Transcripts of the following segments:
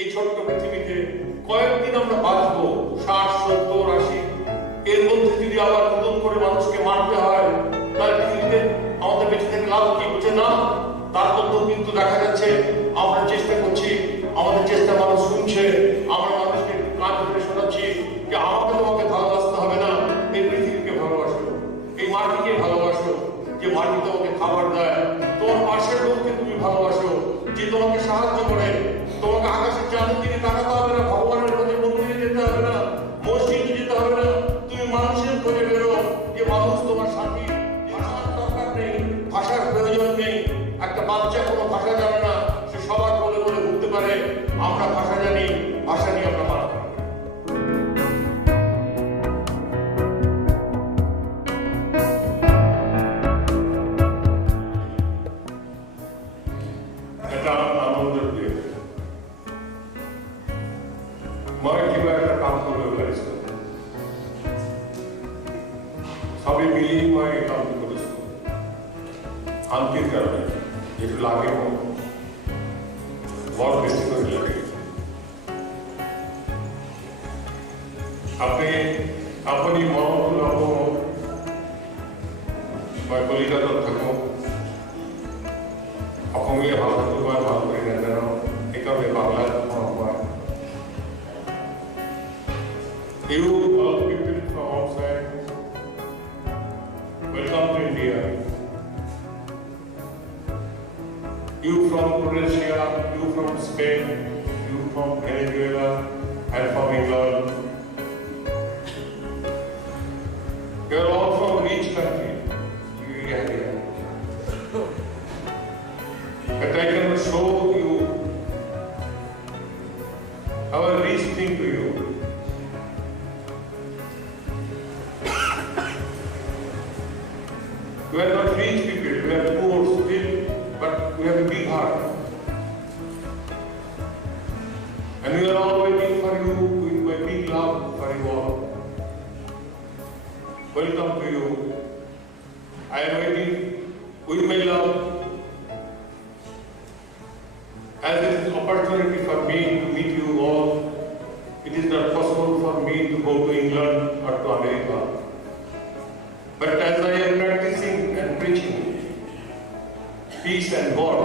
এই ছোট্ট পৃথিবীতে কয়েকদিন আমরা বাঁচবো, 60, 70, 80। এর মধ্যে যদি আবার নতুন করে মানুষকে মারতে হয়, তাহলে পৃথিবীতে আমাদের বেঁচে থেকে লাভ কি? বুঝে না। তার মধ্যেও কিন্তু দেখা যাচ্ছে আমরা চেষ্টা করছি, আমাদের চেষ্টা মানুষ শুনছে, আমরা মানুষকে কাজ করে শোনাচ্ছি যে আমাকে তোমাকে ভালোবাসতে হবে না, এই পৃথিবীকে ভালোবাসো, এই মাটিকে ভালোবাসো, যে মাটি তোমাকে খাবার দেয়, তোমার পাশের লোককে তুমি ভালোবাসো, যে তোমাকে সাহায্য করে। তোমাকে আকাশের চাঁদের দিকে তাকাতে হবে না, ভগবানের খোঁজে মন্দিরে যেতে হবে না, মসজিদে যেতে হবে না, তুমি মানুষের খোঁজে বেরো, যে মানুষ তোমার সাথী। ভাষার দরকার নেই, ভাষার প্রয়োজন নেই। একটা বাচ্চা কোনো ভাষা জানে না, সে সবার বলে বলে ঘুরতে পারে। আমরা ভাষা জানি, ভাষা নিয়ে আমরা মারা করি। এটা আনন্দের দিন। मैं कितना একটা কাম করে ফেলেছি, সবই মিলিয়ে मैं কাম করেছি। আন্তরিক কারণে যেটা লাগে বড় বেশি করে লাগে। আপনি আপনি মনোবল আপো मैं কলিকাতা থাকো, অসমীয়া ভাষাটো মই ভাল কৰি নাজানো, সেইকাৰণে বাংলাত কোৱা। You all people from outside, welcome to India. You from Croatia, you from Spain, you from Venezuela, and from England. You are all from rich country. But I can show you our rich thing to you. We are not rich people, we are poor still, but we have a big heart. And we are all waiting for you with my big love for you all. Welcome to you. I am waiting with my love. As it is an opportunity for me to meet you all, it is not possible for me to go to England or to America. But as I am practicing and preaching peace and God,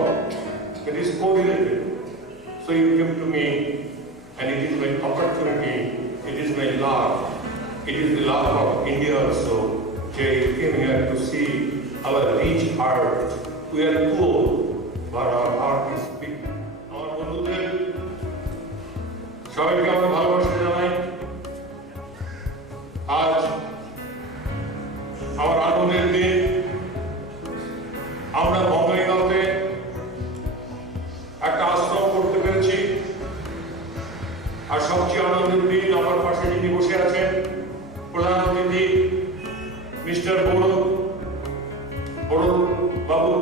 it is correlated. So you came to me, and it is my opportunity, it is my love, it is the love of India also. Jay came here to see our rich heart. We are poor, but our heart is big. Our বন্ধুদের সবাইকে আমরা ভালোবাসা জানাই। আজ আমার আনন্দের দিন। আমরা বঙ্গাইগাঁওতে একটা আশ্রম করতে পেরেছি। আর সবচেয়ে আনন্দের দিন, আমার পাশে যিনি বসে আছেন প্রধান অতিথি মিস্টার বড় বাবু,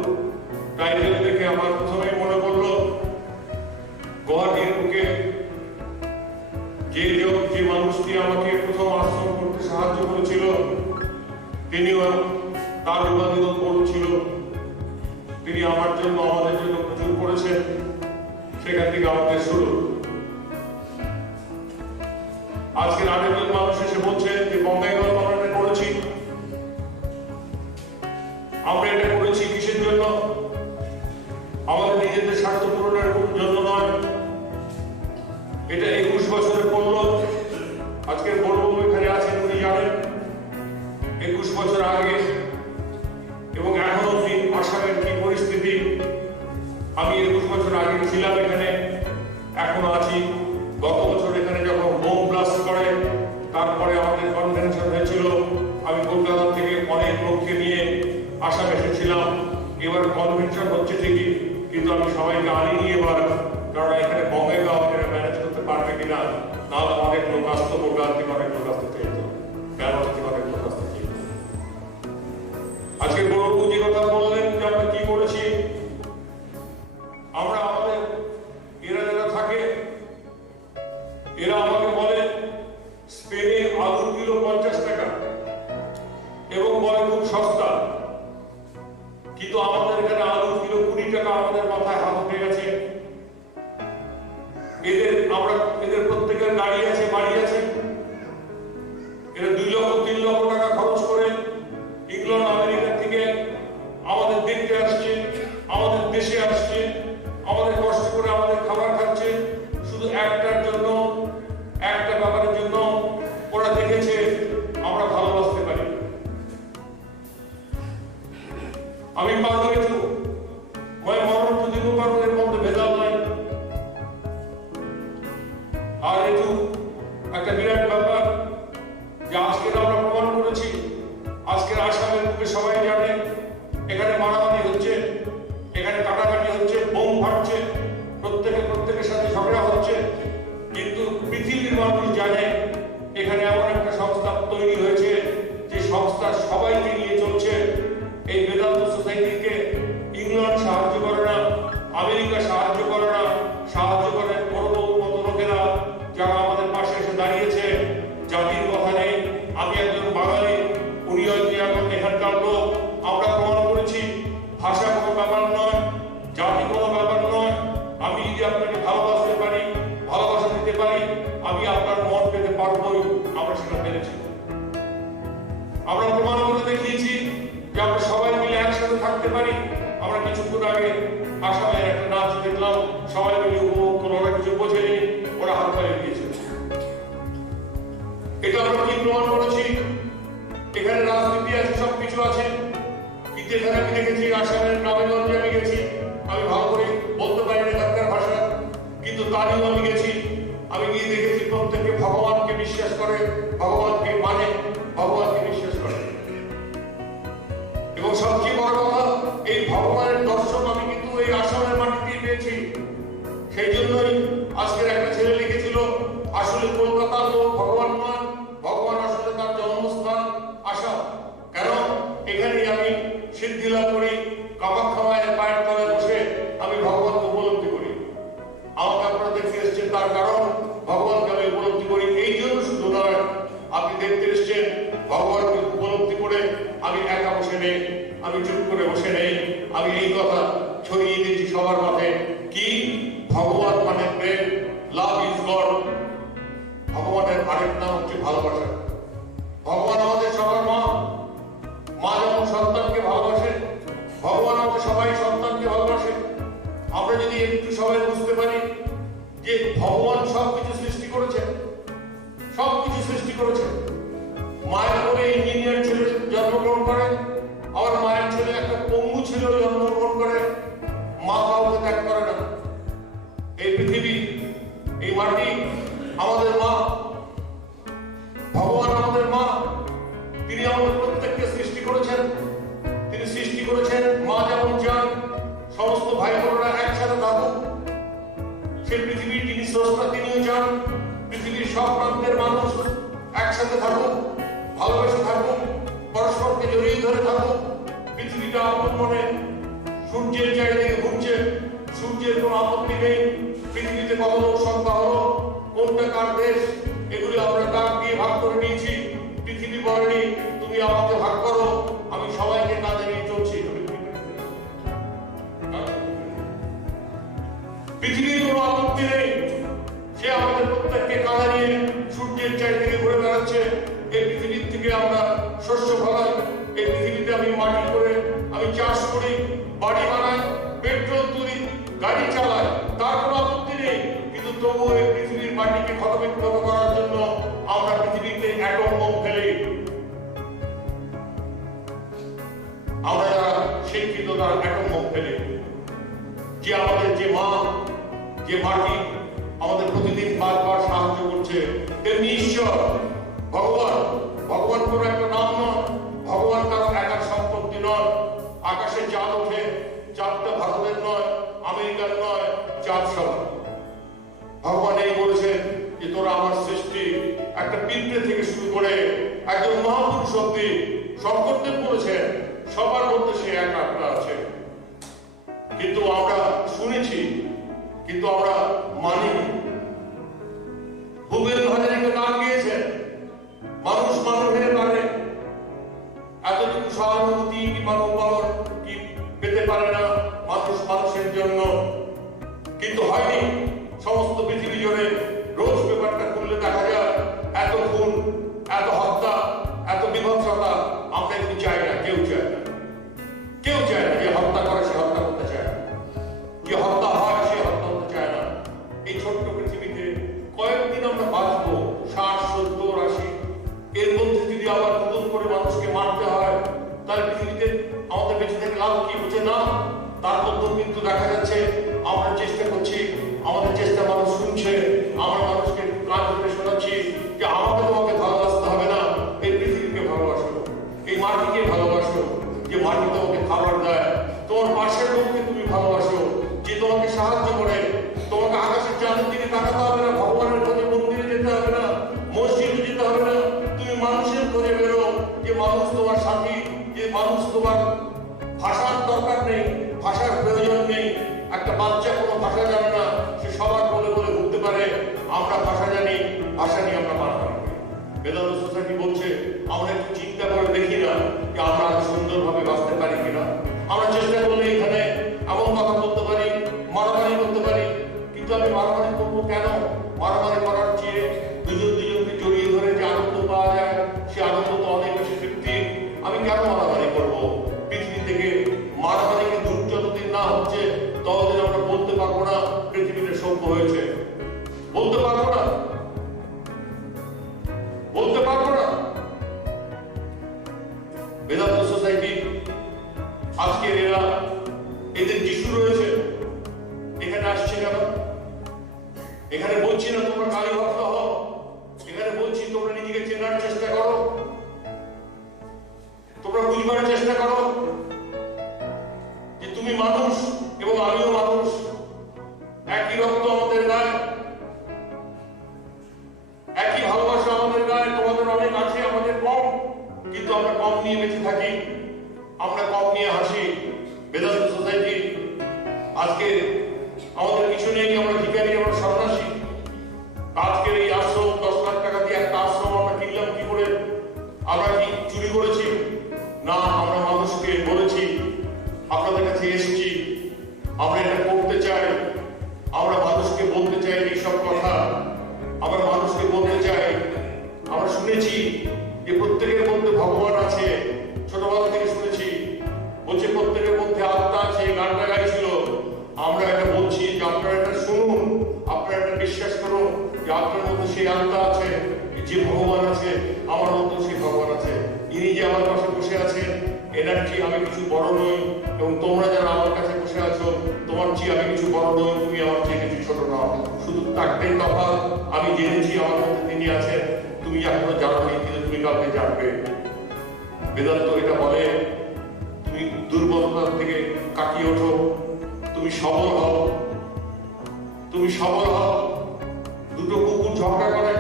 টাইটেল দেখে আমার প্রথমেই মনে পড়লো গুয়াহাটির বুকে যে মানুষটি আমাকে প্রথম আশ্রম করতে সাহায্য করেছিল, তিনিও তার উপাধি বড় ছিল। তিনি আমার জন্য, আমাদের জন্য প্রচুর করেছেন। সেখান থেকে আমাদের শুরু। আজকের আরেকজন মানুষ এসে বলছেন যে বঙ্গাইগাঁও আমরা এটা করেছি। আমরা এটা করেছি কিসের জন্য? আমাদের নিজেদের স্বার্থ পূরণের জন্য নয়। এটা 21 বছরে করলো। আজকের বড়বাবু এখানে আছেন, উনি জানেন 21 বছর আগে এবং এখন অব্দি আসামের কি পরিস্থিতি। আমি 21 বছর আগে ছিলাম এখানে, এখনো আছি। গত বছর এখানে যখন বোম ব্লাস্ট করে, তারপরে আমাদের কনভেনশন হয়েছিল। আমি কলকাতা থেকে অনেক লোককে নিয়ে আসাম এসেছিলাম। এবার কনভেনশন হচ্ছে ঠিকই, কিন্তু আমি সবাইকে আনিনি এবার, কারণ এখানে বঙ্গাইগাঁও ম্যানেজ করতে পারবে কিনা। নাহলে অনেক লোক আসতো, কলকাতা থেকে অনেক লোক আসতে চাইত, বেনারস থেকে অনেক লোক আসতে চাইত। আজকে বড় যে কথা বললেন যে আমরা কি করেছি, আমরা আমাদের এরা যারা থাকে, এরা আমাকে বলে স্পেনে আলুর কিলো 50 টাকা এবং বলে খুব সস্তা, কিন্তু আমাদের এখানে আলুর কিলো 20 টাকা আমাদের মাথায় হাত উঠে গেছে। এদের এদের প্রত্যেকের গাড়ি আছে, বাড়ি আছে। এরা 2 লক্ষ 3 লক্ষ টাকা খরচ করে ইংল্যান্ড আমেরিকা থেকে আমাদের দেখতে আসছে, আমাদের দেশে আসছে, আমাদের কষ্ট করে আমাদের খাবার খাচ্ছে, শুধু একটার জন্য, একটা ব্যাপারের জন্য। ওরা দেখেছে আমরা ভালোবাসতে পারি। আমি পারবো কিছু मैं मरण प्रतिको এর মধ্যে ভেদাল নাই। আর এটু একটা বিরাট ব্যাপার যে আজকে আমরা প্রমাণ করেছি। আজকের আসামের মুখে সবাই জানে এখানে মারামারি হচ্ছে, এখানে কাটাকাটি হচ্ছে, বোম ফাটছে, প্রত্যেকের সাথে ঝগড়া হচ্ছে, কিন্তু পৃথিবীর মানুষ জানে এখানে এমন একটা সংস্থা তৈরি হয়েছে যে সংস্থা সবাইকে নিয়ে চলছে। এই বেদান্ত সোসাইটিকে ইংল্যান্ড সাহায্য করে না, আমেরিকা সাহায্য করে না, সাহায্য করে বড়বাবুর মতো লোকেরা যারা আমাদের পাশে এসে দাঁড়িয়েছে। জাতির কথা নেই, আমি একজন বাঙালি, উনি এখন এখানকার লোক। আমরা প্রমাণ করেছি ভাষা কোনো ব্যাপার নয়, জাতি কোনো ব্যাপার নয়। আমি যদি আপনাকে ভালোবাসতে পারি, ভালোবাসা দিতে পারি, আমি আপনার মন পেতে পারবই। আমরা সেটা পেরেছি। আমরা প্রমাণ করে দেখিয়েছি যে আমরা সবাই মিলে একসাথে থাকতে পারি। আমরা কিছুক্ষণ আগে আসামের একটা নাচ দেখলাম, সবাই মিলে উপভোগ করে, ওরা কিছু বোঝেনি, ওরা হাত তালি দিয়েছে। এটা আমরা কি প্রমাণ করেছি? এখানে রাজনীতি আছে, সবকিছু আছে, কিন্তু এখানে আমি দেখেছি আসামের গ্রামেগঞ্জে আমি গেছি, আমি ভালো করে বলতে পারি না এখানকার ভাষা, কিন্তু তারও আমি গেছি। আমি গিয়ে দেখেছি প্রত্যেকে ভগবানকে বিশ্বাস করে, ভগবানকে মানে, ভগবানকে বিশ্বাস করে। এবং সবচেয়ে বড় কথা, এই ভগবানের দর্শন আমি কিন্তু এই আসামের মাটিতেই পেয়েছি। সেই জন্যই আজকের একটা ছেলে লিখেছিল, আসলে কলকাতার লোক ভগবান নয়, ভগবান আসলে তার জন্মস্থান আসাম। কেন? এখানেই আমি সিদ্ধি লাভ করি, কামাখ্যা মায়ের পায়ের তলায় বসে আমি ভগবানকে উপলব্ধি করি। আমাকে আপনারা দেখতে এসেছেন তার কারণ ভগবানকে আমি উপলব্ধি করি। এই জন্য শুধু নয়, আপনি দেখতে এসেছেন ভগবানকে উপলব্ধি করে আমি একা বসে নেই, আমি চুপ করে বসে নেই, আমি এই কথা ছড়িয়ে দিয়েছি সবার মাঝে। কি? ভগবান মানে প্রেম, লাভ ইজ গড। ভগবানের আরেক নাম হচ্ছে ভালোবাসা। ভগবান আমাদের সবার মা, মা যেমন সন্তানকে ভালোবাসে, ভগবান আমাদের সবাই সন্তানকে ভালোবাসে। আমরা যদি একটু সবাই বুঝতে পারি যে ভগবান সবকিছু সৃষ্টি করেছেন, সবকিছু সৃষ্টি করেছেন। মায়ের কোলে ইঞ্জিনিয়ার ছেলে জন্মগ্রহণ করে, আবার মায়ের ছেলে একটা পঙ্গু ছেলে জন্মগ্রহণ করে। মা কাউকে ত্যাগ করে না। এই পৃথিবী, এই মাটি আমাদের মা, ভগবান আমাদের মা। তিনি আমাদের প্রত্যেককে সৃষ্টি করেছেন। তিনি সৃষ্টি করেছেন মা যেমন চান সমস্ত ভাই বোনেরা একসাথে থাকুক। সেই পৃথিবীর যিনি স্রষ্টা তিনিও চান পৃথিবীর সব প্রান্তের মানুষ একসাথে থাকুক, ভালোবেসে থাকুক, পরস্পরকে জড়িয়ে ধরে থাকুক। পৃথিবীটা আপন মনে সূর্যের চারিদিকে ঘুরছে, সূর্যের কোনো আপত্তি নেই। পৃথিবীতে কত লোক সংখ্যা হলো, কোনটা কার দেশ, এগুলি আমরা কাজ দিয়ে ভাগ করে নিয়েছি। পৃথিবী বলেনি তুমি আমাকে ভাগ করো, আমি সবাইকে কাজে নিয়ে চলছি। পৃথিবীর কোনো আপত্তি নেই, সে আমাদের প্রত্যেককে কাজে নিয়ে সূর্যের চারিদিকে ঘুরে বেড়াচ্ছে। এই পৃথিবীর থেকে আমরা শস্য ফলাই, এই পৃথিবীতে আমি মাটি করে আমি চাষ করি, বাড়ি বানাই, পেট্রোল তুলি, গাড়ি চালাই, তার কোনো আপত্তি নেই। কিন্তু তবুও এই পৃথিবীর মাটিকে ক্ষতবিক্ষত করার জন্য আমরা পৃথিবীতে অ্যাটম বোম ফেলি। আমরা যারা শিক্ষিত তারা অ্যাটম বোম ফেলি। যে আমাদের যে মা, যে মাটি আমাদের প্রতিদিন বারবার সাহায্য করছে, তেমনি ঈশ্বর ভগবান। ভগবান কোনো একটা নাম নয়, ভগবান কারো একার সম্পত্তি নয়। আকাশে চাঁদ ওঠে, চাঁদটা ভারতের নয়, আমেরিকার নয়, চাঁদ সবার। ভগবান এই বলেছেন যে তোরা আমার সৃষ্টি। একটা পিঁপড়ে থেকে শুরু করে একজন মহাপুরুষ অব্দি শঙ্করদেব বলেছেন সবার মধ্যে সে এক আত্মা আছে। কিন্তু আমরা শুনেছি, কিন্তু আমরা মানি। ভূপেন হাজারিকা গান গিয়েছেন, মানুষ মানুষের পারে এতটুকু সহানুভূতি কি মানব কি পেতে পারে না মানুষ মানুষের জন্য। কিন্তু হয়নি। সমস্ত পৃথিবী জুড়ে রোজ এই ছোট্ট পৃথিবীতে কয়েকদিন আমরা বাঁচবো, 60, 70, 80, এর মধ্যে যদি আবার নতুন করে মানুষকে মারতে হয়, তাহলে পৃথিবীতে আমাদের বেঁচে থেকে লাভ কি? বুঝে না। তার মধ্যেও কিন্তু দেখা যাচ্ছে আমরা চেষ্টা করছি, আমাদের চেষ্টা মানুষ শুনছে, আমরা মানুষকে কাজ করে শোনাচ্ছি যে আমাকে তোমাকে ভালোবাসতে হবে না, এই পৃথিবীকে ভালোবাসো, এই মাটিকে ভালোবাসো, যে মাটি তোমাকে খাবার দেয়, তোমার পাশের লোককে তুমি ভালোবাসো, যে তোমাকে সাহায্য করে। তোমাকে আকাশের চাঁদের দিকে তাকাতে হবে না, ভগবানের খোঁজে মন্দিরে যেতে হবে না, মসজিদে যেতে হবে না, তুমি মানুষের খোঁজে বেরো, যে মানুষ তোমার সাথী, যে মানুষ তোমার ভাষার দরকার নেই, ভাষার প্রয়োজন নেই। একটা বাচ্চা কোনো ভাষা জানে না, সে সবার বলে বলে ঘুরতে পারে। আমরা ভাষা জানি, ভাষা নিয়ে আমরা মারামারি করি। বেদান্ত সোসাইটি বলছে আমরা একটু চিন্তা করে দেখি না যে আমরা আরো সুন্দরভাবে বাঁচতে পারি কিনা। আমরা চেষ্টা করলে এখানে এমন কথা বলতে পারি, মারামারি করতে পারি, কিন্তু আমি মারামারি করবো কেন? মারামারি করার চেয়ে দুজনকে জড়িয়ে ধরে যে আনন্দ পাওয়া যায়, সে আনন্দ তো অনেক বেশি তৃপ্তি। আমি কেন মারামারি করবো? পৃথিবী থেকে মারামারিকে দূর যতদিন না হচ্ছে, ততদিন আমরা বলতে পারবো না পৃথিবীতে সভ্য হয়েছে। বলতে পারবো না, বলতে পারবো না। বেদান্ত সোসাইটি আজকের এরা, এদের যিশু রয়েছে, এখানে আসছে কেন? এখানে বলছি না তোমরা কালী ভক্ত হও, এখানে বলছি তোমরা নিজেকে চেনার চেষ্টা করো, তোমরা বুঝবার চেষ্টা করো যে তুমি মানুষ এবং আমিও মানুষ, একই রক্ত আমাদের গায়ে, একই ভালোবাসা আমাদের গায়ে। তোমাদের অনেক আছে, আমাদের কম, কিন্তু আমরা কম নিয়ে বেঁচে থাকি, আমরা কম নিয়ে হাসি। বেদান্ত সোসাইটি আজকে আমাদের কিছু নেই, আমরা ভিখারি, আমরা সন্ন্যাসী। আজকের এই আশ্রম 10 লাখ টাকা দিয়ে একটা আশ্রম আমরা কিনলাম কি করে? আমরা কি চুরি করেছি? না, আমরা মানুষকে বলেছি, আপনাদের কাছে এসেছি, আমরা এটা করতে চাই, আমরা মানুষকে বলতে চাই এইসব কথা, আমরা মানুষকে বলতে চাই। আমরা শুনেছি যে প্রত্যেকের মধ্যে ভগবান আছে, ছোটবেলা থেকে শুনেছি, বলছে প্রত্যেকের মধ্যে আত্মা আছে, এই গানটা গাইছিল। আমরা এটা বলছি যে আপনারা এটা শুনুন, আপনারা এটা বিশ্বাস করুন যে আপনার মধ্যে সেই আত্মা আছে, যে ভগবান আছে, আমার মধ্যে সেই ভগবান আছে। ইনি যে আমার পাশে বসে আছেন, এনার্জি আমি কিছু বড় নই, এবং তোমরা যারা আমার কাছে বসে আছো, তোমার চেয়ে আমি কিছু বড় নই, তুমি আমার চেয়ে কিছু ছোট নও। শুধু তাকটাই তফাৎ, আমি জেনেছি আমার মধ্যে তিনি আছেন, তুমি এখনো জানো নি, কিন্তু তুমি কাউকে জানবে। বেদান্ত এটা বলে তুমি দুর্বলতার থেকে কাটিয়ে ওঠো, তুমি সবল হও, তুমি সবল হও। দুটো কুকুর ঝগড়া করে,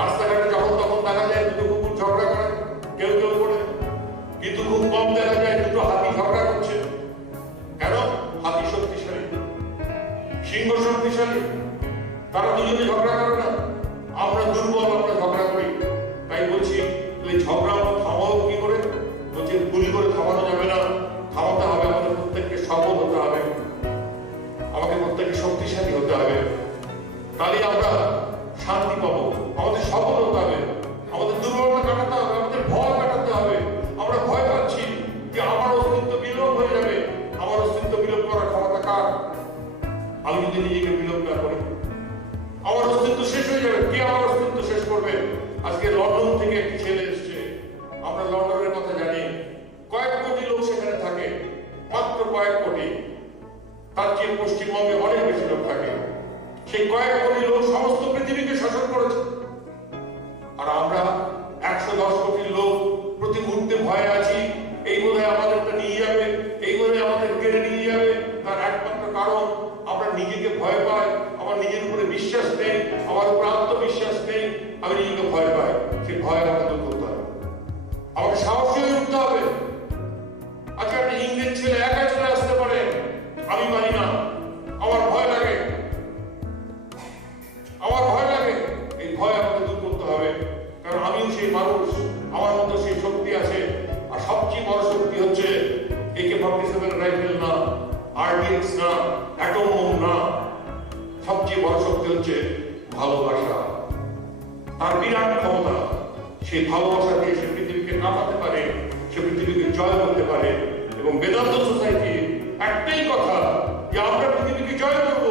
রাস্তাঘাটে যখন তখন দেখা যায় দুটো কুকুর ঝগড়া করে, কেউ কেউ করে, কিন্তু খুব কম দেখা যায় দুটো হাতি ঝগড়া করছে। কেন? হাতি শক্তিশালী, সিংহ শক্তিশালী, তারা দুজনে ঝগড়া করে না। আমরা দুর্বল, আমরা ঝগড়া করি। তাই বলছি এই ঝগড়া থামাও কি করে? বলছে গুলি করে থামানো যাবে না, থামাতে হবে আমাদের প্রত্যেককে সবল হতে হবে, আমাকে প্রত্যেককে শক্তিশালী হতে হবে, তাহলে আমরা শান্তি পাবো। আমাদের সবল হতে হবে, আমাদের দুর্বলতা কাটাতে হবে, আমাদের ভয় কাটাতে হবে। আমরা ভয় পাচ্ছি যে আমার অস্তিত্ব বিলোপ হয়ে যাবে। আমার অস্তিত্ব বিলোপ করার ক্ষমতা কার? আমি যদি নিজেকে বিলোপ না করি, আমার অস্তিত্ব শেষ হয়ে যাবে। কে আমার অস্তিত্ব শেষ করবে? আজকে লন্ডন থেকে একটি ছেলে এসছে, আমরা লন্ডনের কথা জানি, কয়েক কোটি লোক সেখানে থাকে, মাত্র কয়েক কোটি। তার চেয়ে পশ্চিমবঙ্গে অনেক বেশি লোক থাকে। সেই কয়েক কোটি লোক সমস্ত পৃথিবীকে শাসন করেছে, আর আমরা 110 কোটি লোক প্রতি মুহূর্তে ভয়ে আছি। এই বোধহয় আমাদেরটা নিয়ে যাবে, এই বোধহয় আমাদের কেড়ে নিয়ে যাবে। তার একমাত্র কারণ আমরা নিজেকে ভয় পাই, আমার নিজের উপরে বিশ্বাস নেই, আমার উপর আত্মবিশ্বাস নেই, আমি নিজেকে ভয় পাই। সেই ভয় আমাকে দূর করতে হবে, আমাকে সাহসী হয়ে উঠতে হবে। আজকে একটা ইংরেজ ছেলে একা চলে আসতে পারে, আমি পারি না, আমার ভয় লাগে, আমার ভয় লাগে। এই ভয় আমাকে দূর করতে হবে, কারণ আমিও সেই মানুষ, আমার মধ্যে সেই শক্তি আছে। আর সবচেয়ে বড় শক্তি হচ্ছে AK-47 রাইফেল না, RDX না, অ্যাটম বোম না। সবচেয়ে বড় শক্তি হচ্ছে ভালোবাসা। তার বিরাট ক্ষমতা, সেই ভালোবাসা দিয়ে সে পৃথিবীকে কাঁপাতে পারে, সে পৃথিবীকে জয় করতে পারে। এবং বেদান্ত সোসাইটি একটাই কথা যে আমরা পৃথিবীকে জয় করব।